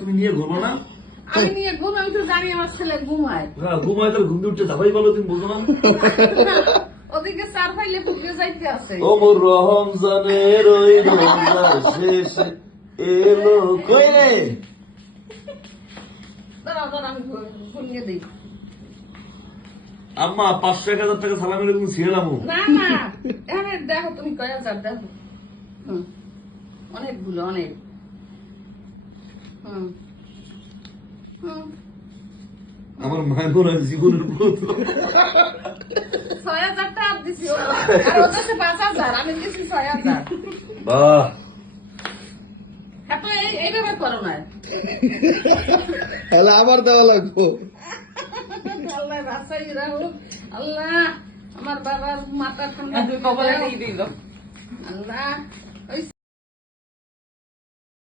তুমি নিয়ে ঘুমো না? আমি নিয়ে ঘুম, আমি তো জানি আমার ছেলে ঘুমায়। ঘুমায় তাহলে ঘুম উঠতে যাবাই বলো, তুমি বুঝো না? ওদিকে চার ফাইলে পুকুরে যাইতে আছে। ও মোর রমজানের ওই রোজা শেষে এলো কই রে? দাঁড়াও দাঁড়াও, আমি ঘুমিয়ে দিই। আম্মা 500-1000 টাকা সালাম আলাইকুম ছিলাম। না না, এখানে দেখো তুমি কয় হাজার দেখো। অনেক গুলো, অনেক। আমার মায়ের মনে হয় জীবনের প্রথম 6000 টাকা দিছি, আর ওদের 5000, আমি দিছি 6000। বাহ, হ্যাঁ তো এইভাবে করো না। তাহলে আবার দেওয়া লাগবো। আল্লাহ বাসাই রাখো, আল্লাহ আমার বাবার মাথা ঠান্ডা কবলে দিয়ে দিল। আল্লাহ